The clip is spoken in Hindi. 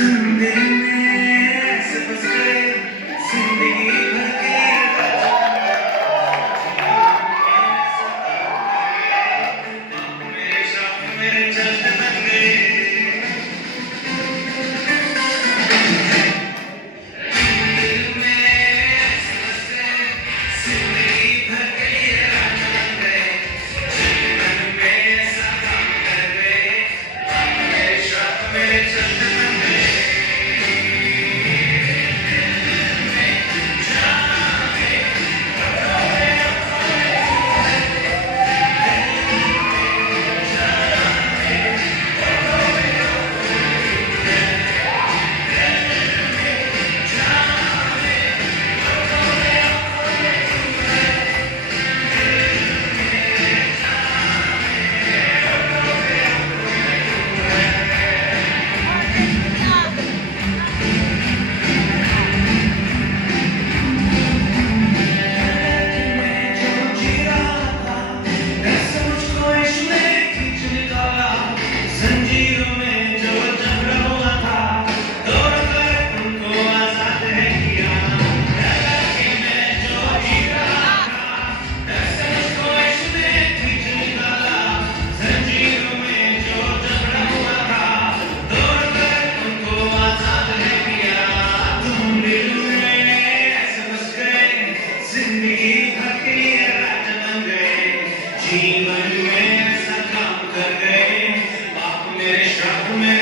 तुम दिल में ऐसे बस गए, जिंदगी भर के मेरे शौक मेरे जज्बे बन गए। दिल में ऐसे बस गए, जिंदगी भर के राज बन गए। जीवन में ऐसा काम कर गए, मेरे शौक मेरे जज्बे बन गए। जीवन में ऐसा काम कर गए, आप मेरे श्राप में